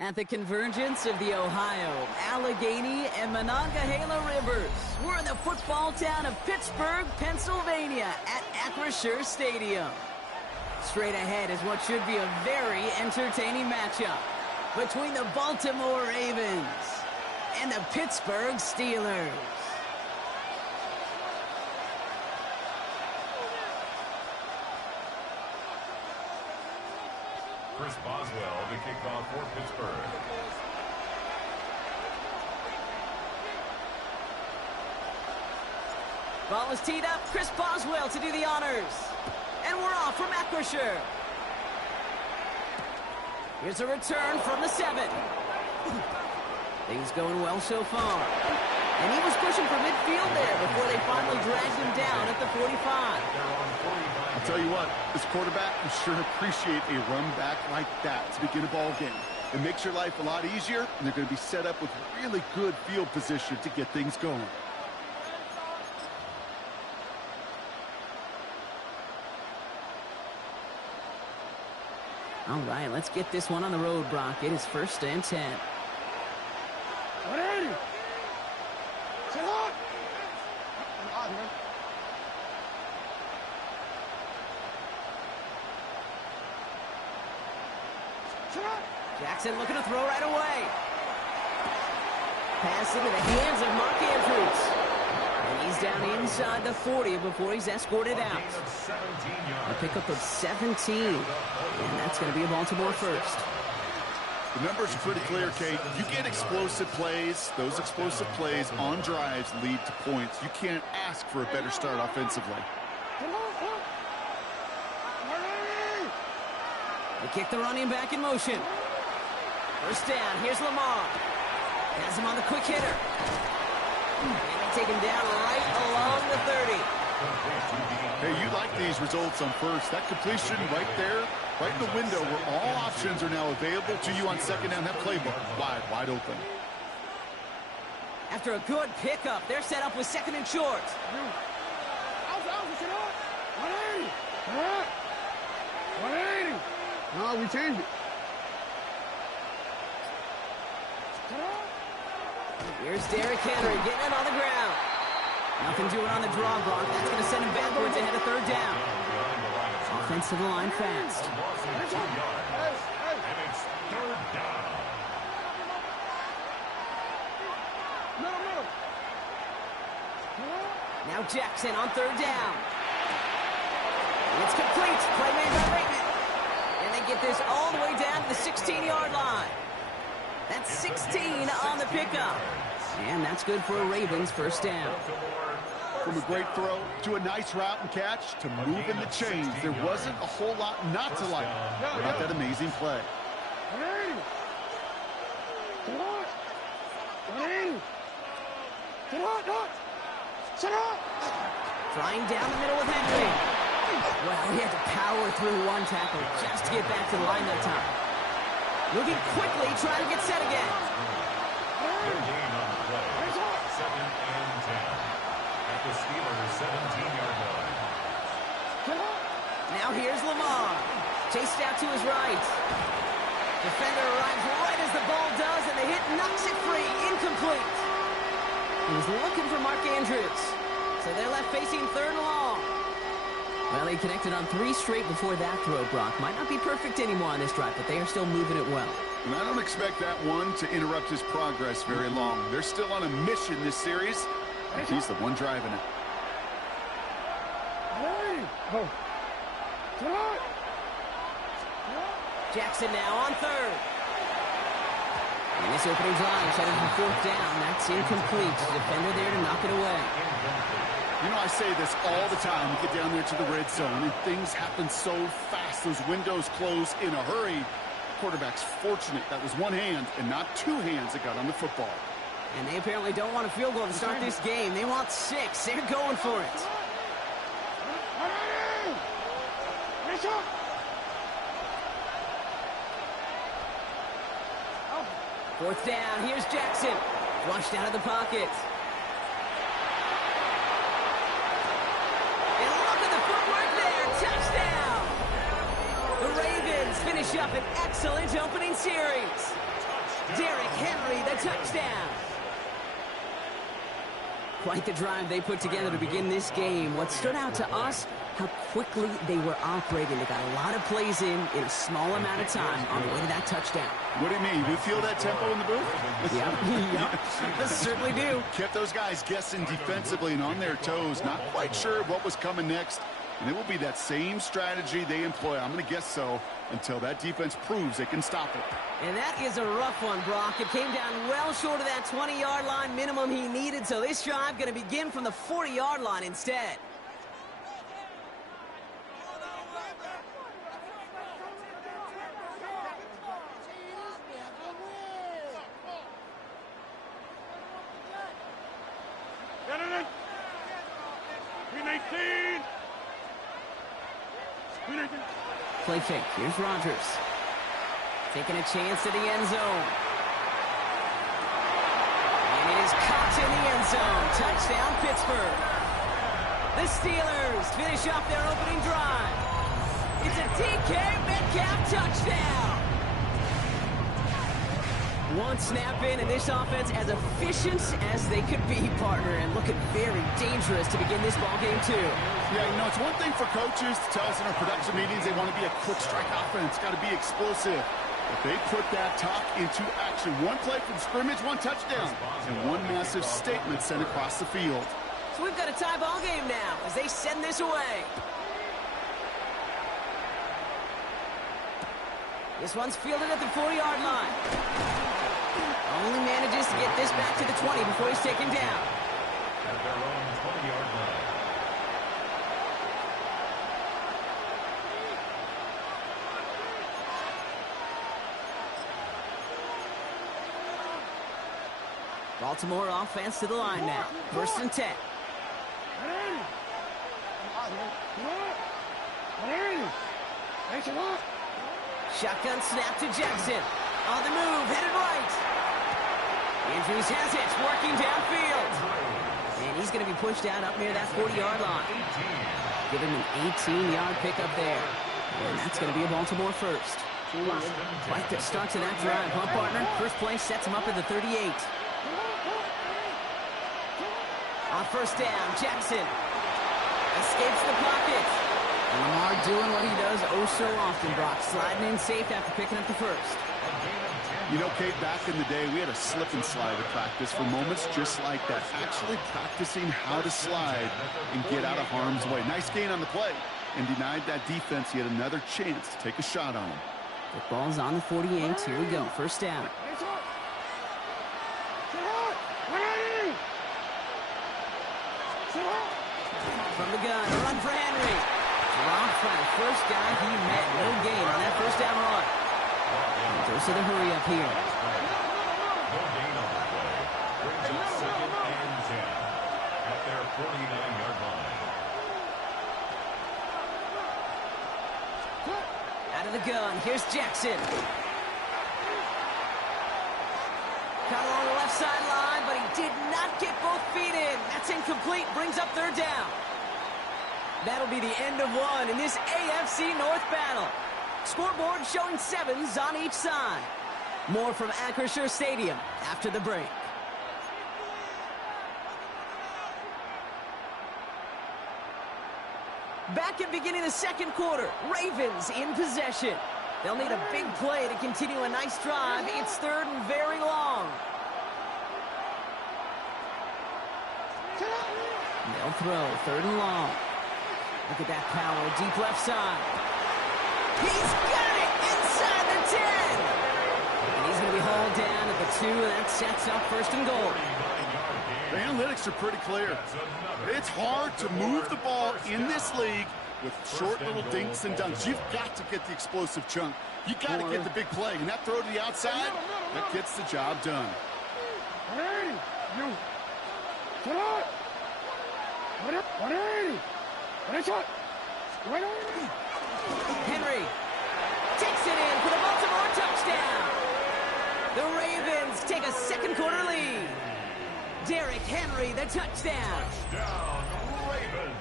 At the convergence of the Ohio, Allegheny, and Monongahela Rivers, we're in the football town of Pittsburgh, Pennsylvania at Acrisure Stadium. Straight ahead is what should be a very entertaining matchup between the Baltimore Ravens and the Pittsburgh Steelers. Chris Boswell to kick off for Pittsburgh. Ball is teed up. Chris Boswell to do the honors. And we're off from Acrisure. Here's a return from the 7. Things going well so far. And he was pushing for midfield there before they finally dragged him down at the 45. I'll tell you what, this quarterback, you sure appreciate a run back like that to begin a ball game. It makes your life a lot easier, and they're going to be set up with really good field position to get things going. All right, let's get this one on the road, Brock. It is 1st and 10. Jackson looking to throw right away. Pass into the hands of Mark Andrews. And he's down inside the 40 before he's escorted out. A pickup of 17. And that's going to be a Baltimore first. The numbers are pretty clear, Kate. You get explosive plays. Those explosive plays on drives lead to points. You can't ask for a better start offensively. They kick the running back in motion. First down, here's Lamar. Has him on the quick hitter. And they take him down right along the 30. Hey, you like these results on first. That completion right there, right in the window where all options are now available to you on second down. That playbook wide open. After a good pickup, they're set up with 2nd and short. No, we changed it. Here's Derrick Henry getting it on the ground. Nothing doing on the draw block. That's going to send him backwards ahead of 3rd down. Offense to the line fast. And it's 3rd down. Now Jackson on 3rd down. It's complete. Play made by Bateman. And they get this all the way down to the 16-yard line. That's 16 on the pickup. And that's good for a Ravens first down. From a great throw to a nice route and catch to moving the chains, there wasn't a whole lot not to like about that amazing play. Flying down the middle with Henry. Well, he had to power through one tackle just to get back to the line that time. Looking quickly, trying to get set again. Good game on the play. 2nd and 10. At the Steelers' 17-yard line. Now here's Lamar. Chased out to his right. Defender arrives right as the ball does, and the hit knocks it free. Incomplete. He was looking for Mark Andrews. So they're left facing 3rd and long. Well, he connected on 3 straight before that throw, Brock. Might not be perfect anymore on this drive, but they are still moving it well. And I don't expect that one to interrupt his progress very long. They're still on a mission this series, and he's the one driving it. Jackson now on 3rd. And this opening drive is headed for 4th down. That's incomplete. Defender there to knock it away. You know, I say this all the time. We get down there to the red zone, and things happen so fast. Those windows close in a hurry. Quarterback's fortunate that was one hand and not 2 hands that got on the football. And they apparently don't want a field goal to start this game. They want 6. They're going for it. Fourth down. Here's Jackson. Flushed out of the pocket. And look at the footwork there. Touchdown. The Ravens finish up an excellent opening series. Derrick Henry, the touchdown. Quite the drive they put together to begin this game. What stood out to us, how quickly they were operating. They got a lot of plays in a small amount of time on the way to that touchdown. What do you mean? You feel that tempo in the booth? Yeah, certainly do. Kept those guys guessing defensively and on their toes, not quite sure what was coming next. And it will be that same strategy they employ, I'm going to guess so, until that defense proves they can stop it. And that is a rough one, Brock. It came down well short of that 20-yard line minimum he needed, so this drive going to begin from the 40-yard line instead. Play fake. Here's Rodgers. Taking a chance to the end zone. And it is caught in the end zone. Touchdown, Pittsburgh. The Steelers finish off their opening drive. It's a DK Metcalf touchdown. One snap in, and this offense as efficient as they could be, partner, and looking very dangerous to begin this ball game too. Yeah, you know, it's one thing for coaches to tell us in our production meetings they want to be a quick strike offense, got to be explosive. But they put that talk into action. One play from scrimmage, one touchdown, and one massive statement sent across the field. So we've got a tie ball game now as they send this away. This one's fielded at the 4-yard line. Only manages to get this back to the 20 before he's taken down. At their own 20-yard line. Baltimore offense to the line now. 1st and 10. Shotgun snap to Jackson. On the move, headed right. Andrews has it, working downfield. And he's going to be pushed out up near that 40-yard line. Give him an 18-yard pickup there. And that's going to be a Baltimore first. Quite the start to that drive, huh, partner? First play sets him up at the 38. On 1st down, Jackson escapes the pocket. And Lamar doing what he does oh so often, Brock. Sliding in safe after picking up the first. You know, Kate, back in the day, we had a slip and slide at practice for moments just like that. Actually practicing how to slide and get out of harm's way. Nice gain on the play. And denied that defense yet another chance to take a shot on him. The ball's on the 48. Here we go. 1st down. From the gun, a run for Henry. Dropped by the first guy he met. No gain on that 1st down run. And goes to the hurry up here. No gain on the play. Brings up 2nd and 10 at their 49-yard line. Out of the gun, here's Jackson. Caught along the left sideline, but he did not get both feet in. That's incomplete, brings up 3rd down. That'll be the end of one in this AFC North battle. Scoreboard showing 7s on each side. More from Acrisure Stadium after the break. Back at beginning of the 2nd quarter, Ravens in possession. They'll need a big play to continue a nice drive. It's 3rd and very long. They'll throw 3rd and long. Look at that power, deep left side. He's got it inside the 10. And he's going to be hauled down at the 2, and that sets up 1st and goal. The analytics are pretty clear. It's hard to move the ball in this league with short little dinks and dunks. You've got to get the explosive chunk. You got to get the big play. And that throw to the outside, that gets the job done. Henry takes it in for the Baltimore touchdown. The Ravens take a 2nd quarter lead. Derrick Henry, the touchdown. Touchdown, Ravens.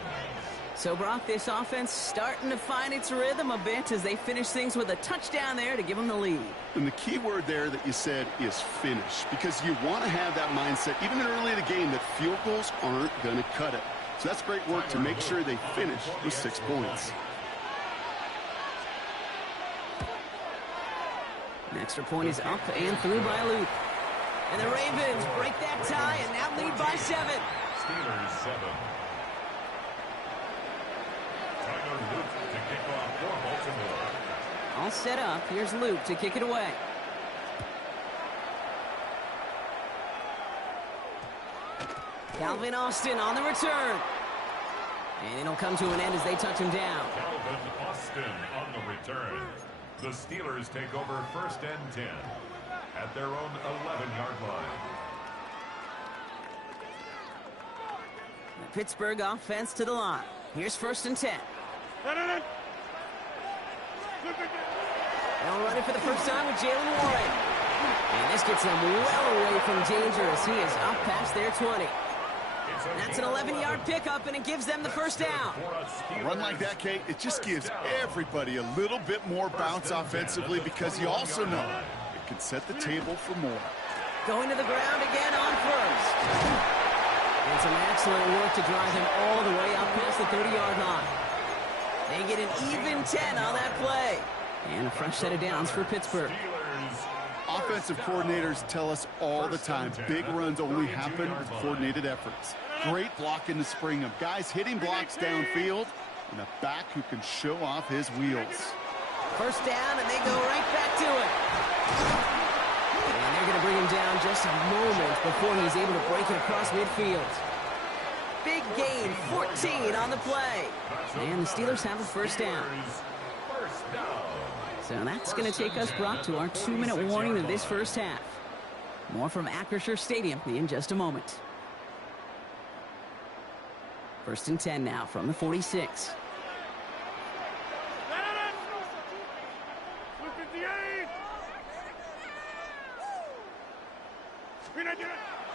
So, Brock, this offense starting to find its rhythm a bit as they finish things with a touchdown there to give them the lead. And the key word there that you said is finish, because you want to have that mindset, even early in the game, that field goals aren't going to cut it. So that's great work to make sure they finish with 6 points. An extra point is up and through by Luke. And the Ravens break that tie and now lead by 7. Steelers 7. Luke to kick off for Baltimore. All set up. Here's Luke to kick it away. Calvin Austin on the return. And it'll come to an end as they touch him down. Calvin Austin on the return. The Steelers take over 1st and 10 at their own 11-yard line. The Pittsburgh offense to the line. Here's 1st and 10. They'll run it for the first time with Jalen Warren. And this gets them well away from danger as he is up past their 20. That's an 11-yard pickup, and it gives them the first down. A run like that, Kate, it just gives everybody a little bit more bounce offensively, because you also know it can set the table for more. Going to the ground again on 1st. And some excellent work to drive him all the way up past the 30-yard line. They get an even 10 on that play. And a fresh set of downs for Pittsburgh. Offensive coordinators tell us all the time, big runs only happen with coordinated efforts. Great block in the spring of guys hitting blocks downfield, and a back who can show off his wheels. First down, and they go right back to it. And they're going to bring him down just a moment before he's able to break it across midfield. Big gain, 14 on the play. And the Steelers have a first down. So that's going to take us, Brock, to our 2-minute warning of this first half. More from Acrisure Stadium in just a moment. 1st and 10 now from the 46.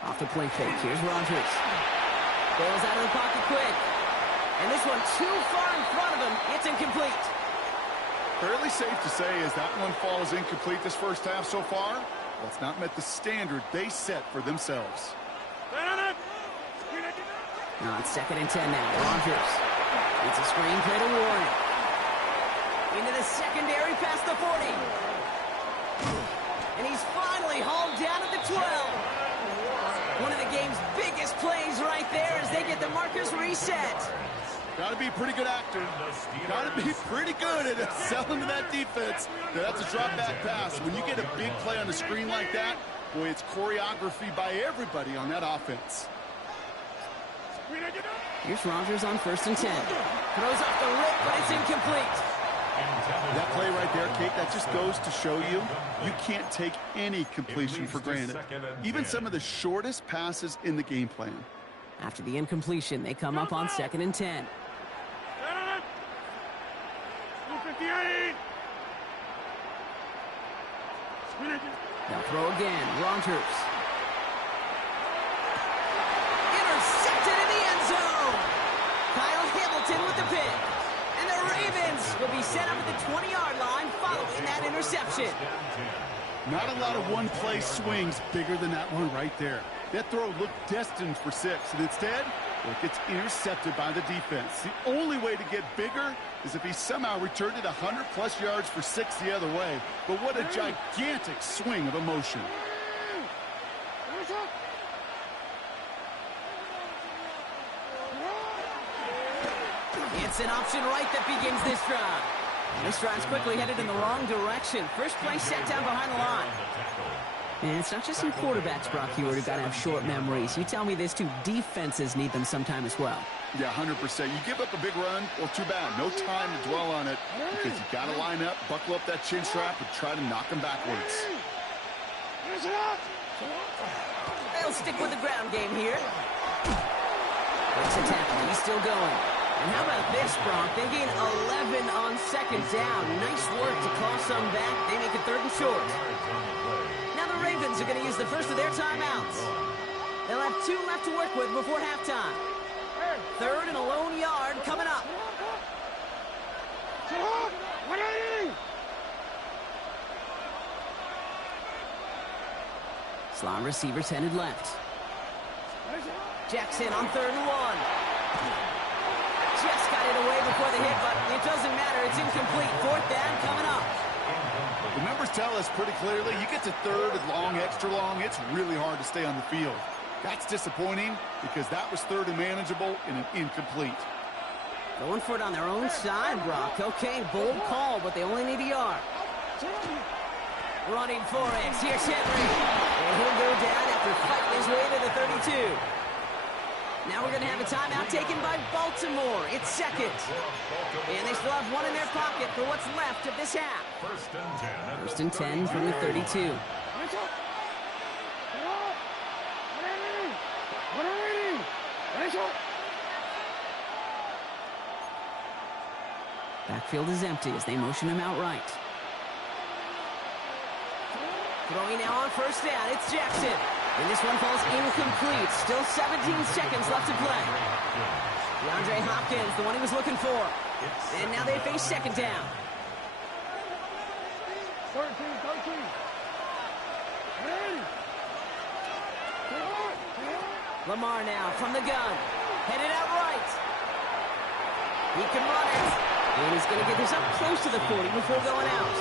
Off the play fake, here's Rodgers. Bails out of the pocket quick. And this one too far in front of him. It's incomplete. Fairly safe to say as that one falls incomplete this first half so far. Well, it's not met the standard they set for themselves. Now it's 2nd and 10 now. Rodgers. It's a screen play to Warren. Into the secondary past the 40. And he's finally hauled down at the 12. One of the game's biggest plays right there as they get the markers reset. Got to be a pretty good actor. Got to be pretty good at selling to that defense. That's a drop back pass. When you get a big play on the screen like that, boy, it's choreography by everybody on that offense. Here's Rodgers on 1st and 10. Throws off the rip, but it's incomplete. That play right there, Kate, that just goes to show you can't take any completion for granted. Even some of the shortest passes in the game plan. After the incompletion, they come up on 2nd and 10. They'll throw again. Rodgers. Intercepted in the end zone. Kyle Hamilton with the pick. And the Ravens will be set up at the 20-yard line following that interception. Not a lot of one-play swings bigger than that one right there. That throw looked destined for 6, and instead, it gets intercepted by the defense. The only way to get bigger is if he somehow returned it 100-plus yards for 6 the other way. But what a gigantic swing of emotion. It's an option right that begins this drive. This drive's quickly headed in the wrong direction. First play set down behind the line. And it's not just in quarterbacks, Brock, who got to have short memories. You tell me this too, defenses need them sometime as well. Yeah, 100%. You give up a big run, well, too bad. No time to dwell on it because you got to line up, buckle up that chin strap, and try to knock them backwards. They'll stick with the ground game here. Breaks a tackle. He's still going. And how about this, Brock? They gain 11 on 2nd down. Nice work to call some back. They make it 3rd and short. Now the Ravens are going to use the first of their timeouts. They'll have 2 left to work with before halftime. Third and a lone yard coming up. Slot receivers headed left. Jackson on 3rd and 1. Just got it away before the hit, but it doesn't matter. It's incomplete. 4th down coming up. The numbers tell us pretty clearly, you get to 3rd and long, extra long, it's really hard to stay on the field. That's disappointing because that was 3rd and manageable and an incomplete. Going for it on their own side, Brock. Okay, bold call, but they only need a yard. Running for it. Here's Henry. And he'll go down after fighting his way to the 32. Now we're going to have a timeout taken by Baltimore. It's 2nd. And they still have one in their pocket for what's left of this half. 1st and 10 from the 32. Backfield is empty as they motion him out right. Throwing now on 1st down, it's Jackson. And this one falls incomplete. Still 17 seconds left to play. DeAndre Hopkins, the one he was looking for. And now they face 2nd down. 13. Lamar now from the gun. Headed out right. He can run it. And he's going to get this up close to the 40 before going out.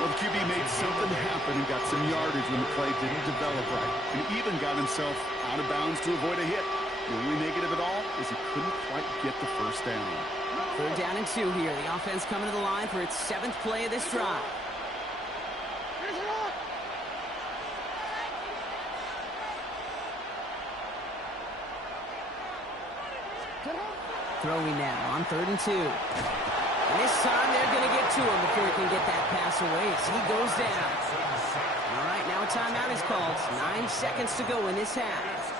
Well, the QB made something happen and got some yardage when the play didn't develop right. And even got himself out of bounds to avoid a hit. The only negative at all is he couldn't quite get the 1st down. 3rd down and 2 here. The offense coming to the line for its 7th play of this drive. Throwing now on 3rd and 2. And this time they're going to get to him before he can get that pass away as he goes down. All right, now a timeout is called. 9 seconds to go in this half.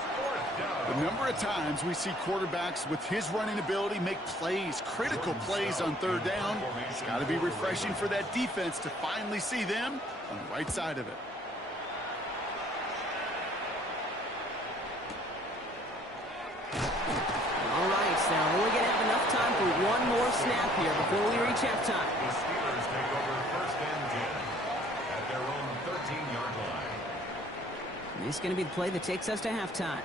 The number of times we see quarterbacks with his running ability make plays, critical plays on 3rd down. It's got to be refreshing for that defense to finally see them on the right side of it. All right, so they're only going to have enough time for one more snap here before we reach halftime. The Steelers take over 1st and 10 at their own 13-yard line. And this is going to be the play that takes us to halftime.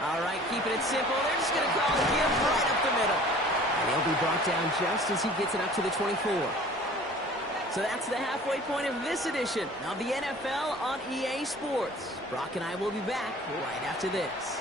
All right, keeping it simple. They're just going to call the give right up the middle. And he'll be brought down just as he gets it up to the 24. So that's the halfway point of this edition of the NFL on EA Sports. Brock and I will be back right after this.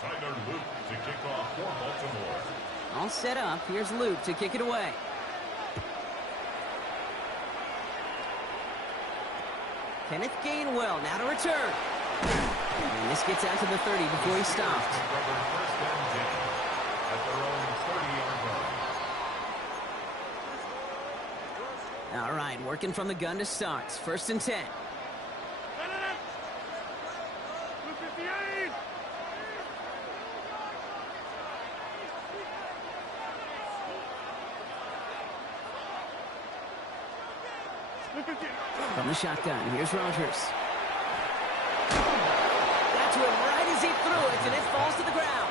Tyler Luke to kick off for Baltimore. All set up. Here's Luke to kick it away. Kenneth Gainwell now to return. And this gets out to the 30 before he stopped. All right, working from the gun to start. 1st and 10. From the shotgun, here's Rodgers. Got to him right as he threw it, and it falls to the ground.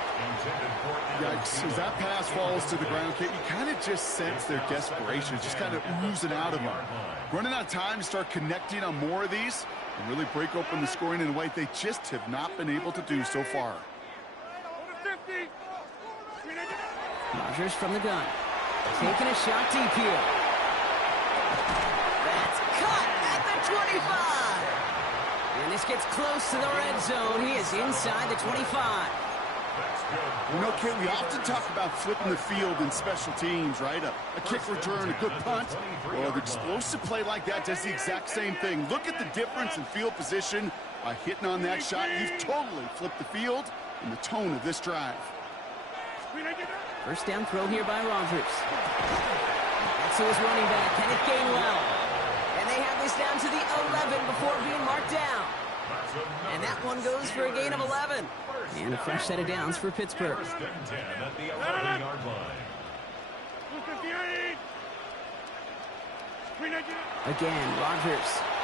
Yikes, as that pass falls to the ground, Kate, you kind of just sense their desperation, just kind of oozing out of them. Running out of time to start connecting on more of these and really break open the scoring in a way they just have not been able to do so far. Rodgers from the gun. Taking a shot deep here. That's cut at the 25. And this gets close to the red zone. He is inside the 25. You know, Kate, we often talk about flipping the field in special teams, right? A kick return, a good punt. Well, an explosive play like that does the exact same thing. Look at the difference in field position by hitting on that shot. You've totally flipped the field and the tone of this drive. First down throw here by Rodgers. That's to his running back, Kenneth Gainwell. And they have this down to the 11 before being marked down. And that one goes for a gain of 11. And a fresh set of downs for Pittsburgh. First and 10 at the 11-yard line. 258. 398. Again, Rodgers